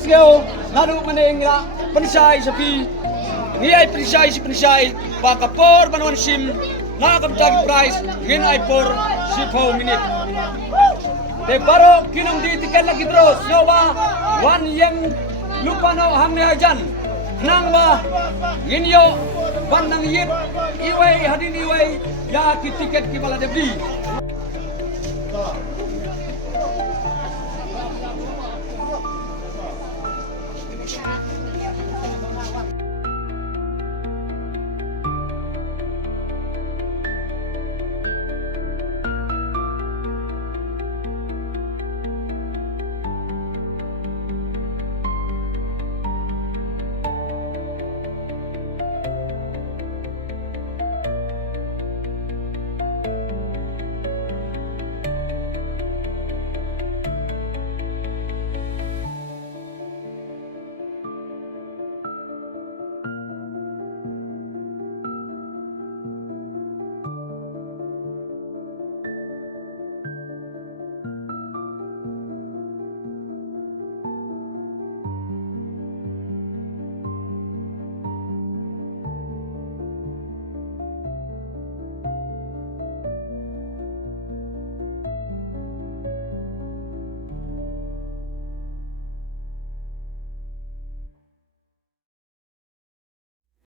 Skill, lalu menengah pensai sepi, ngai pensai pakapor banuan sim, nakam tagi price, ngai por 10 minit. Te baru kinam di tiket lagi terus, nawa wan yang lupa no hamne ajan, nangwa ginyo bandang yip, iway hadin iway, ya ki tiket ki bala debdi.